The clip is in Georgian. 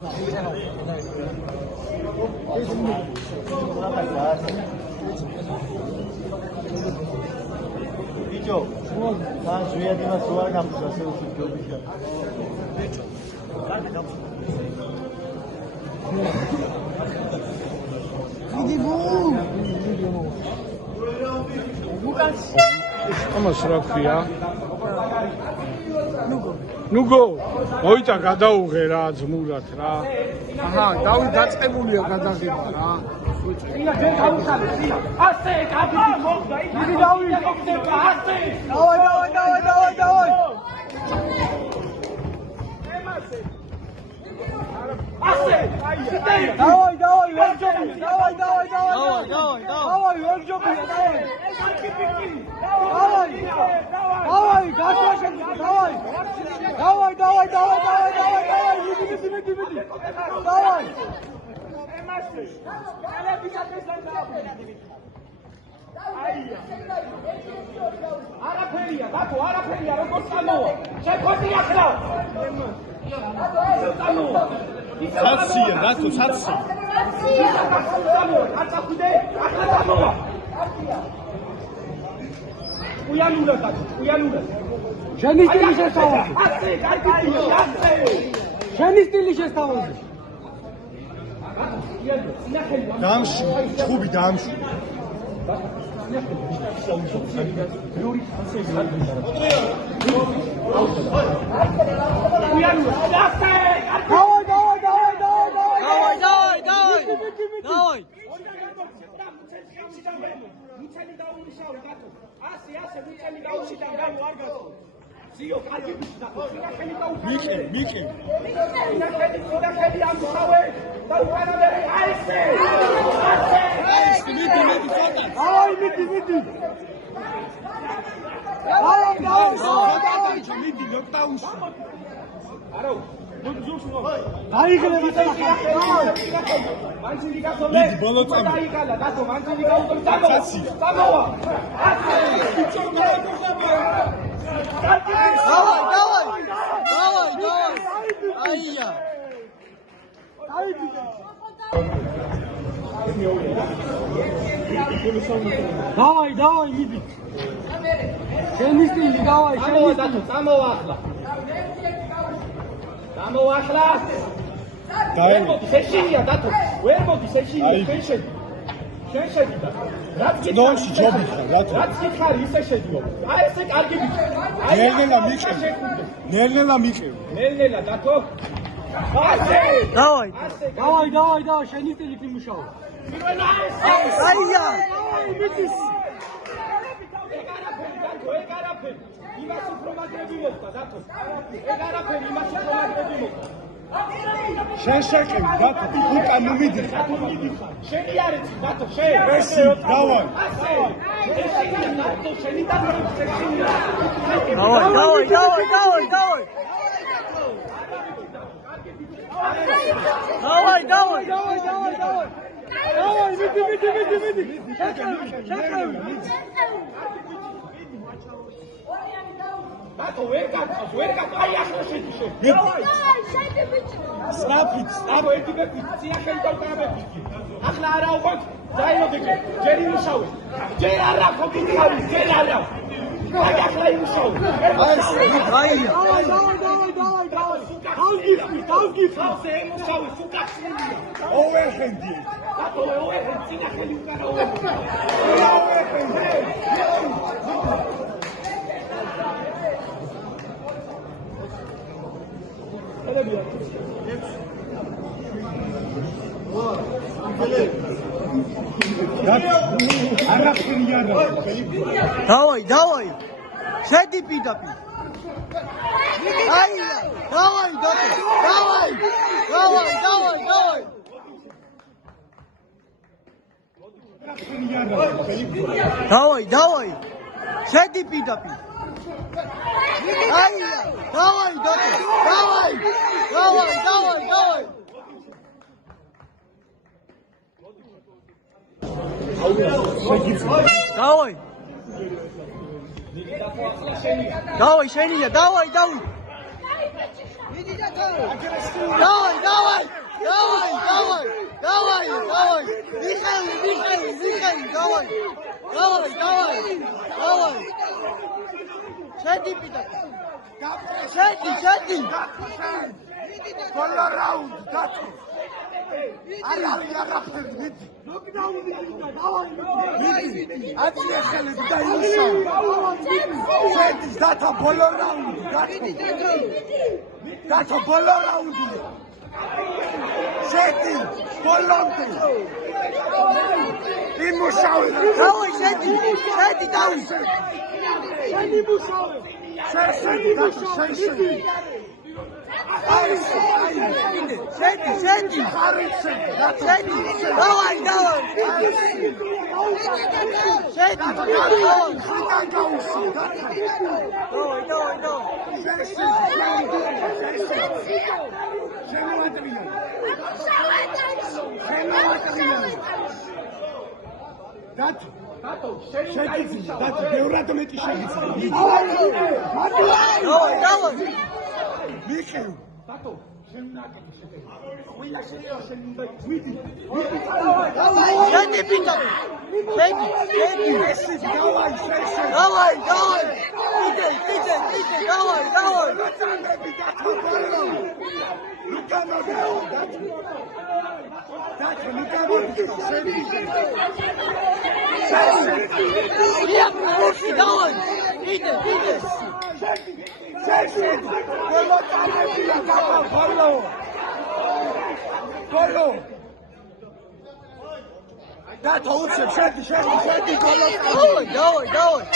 Bicho, 난 주의하지만 좋아하는 감독 자세로 지켜. Bicho, 가르쳐 감독. 이디부. 누가시. ამას რა ქვია? ნუგო, მოიცა გადაუღე რა ძმურად რა. აჰა, დავით დაწყებულია გადაღება რა. Ina gen kausale, Ina. Aste, kapiti mokhda. Idi David, aste. Davay. Aste. Davay, verjobi. Davay. Verjobi, davay. Davay, gashoshim, davay. Midi. Davay. Arapheria, როგორც წამოვა. შეფოთი ახლა. წამოვა. საცია, დათო, საცია. წამოვა, აწაფუდე, ახლა წამოვა. უიანურა. შენი სტილი შესთავაზე. შენი სტილი შესთავაზე. დამში, ჩხუბი დამში. Давай. მიკი. მიდი ნოკდაუნში. არა დაიგრე მიდი ბოლო წამი. დაიგალა გასო მანძილი გაუწევს წამოვა. Давай. Аია. Давай, მიდი. შენი სტილი, давай, შენი სტილი. წამოვა ახლა. დაემოდი, შეშინია დათო. ვერ მოდი, შეშინია, შენ შედი და. ნოში ჯობი ხარ, რატო? რაც გითხარი, ისე შედიო. აი ესე კარგი ბიჭი. ნელ-ნელა მიყევ. ნელ-ნელა დათო. Давай, შენი სტილი იმუშაო. Აია. მიდის. ეგარაფერი. იმას უფრო მაგრები მოხდა დათო. ეგარაფერი იმას უფრო მაგრები მოხდა. შენ შეკენ, დათო, უკან მიდი. შენი არიცი დათო, შენ. ესე, დავაი. დათო, შენი დათო, შენი. Давай, მიდი. დათო, ვერ გაკეთე, აი ახლა შედი. შედი ბიჭო. სნაფით. ერთი ბეკი, წიახელი დავკავებდი. ახლა არა უყოთ, დაიმოდე, ჯერ იმუშავე. ჯერ არა ხოქითხარი, ჯერ არა. აი ახლა იმუშავე. აია. დავგიხი. ხალხზე იმუშავე, სუკაცნია. ოვერჰენდი. დათო, ოვერჰენდი, წიახელი უკანა ოვერჰენდი. Давай. Შედი პირდაპირ. Аია. Давай. Давай. Შედი პირდაპირ. Аია. Давай. Давай. Давай, შენია, დავი. Давай, давай! Давай, давай! Давай, давай! Михаил, давай! Давай, давай! Давай! Шеди, Пита! Шеди! ბოლო რაუნდი დათო არავინ არაფერი მიდი აცია ხელები და იმუშავე შედის დათო ბოლო რაუნდი დათო ბოლო რაუნდია შედი ბოლომდე იმუშავე Давай, шеди! Давай! შედი მუშავე შედი დათო შედი Шеди! Давай! Шеди! Шеди, Пита! Шеди! Давай! Иди, давай! Давай! Иди! Golo! Dato uče, šedi, golo! Давай!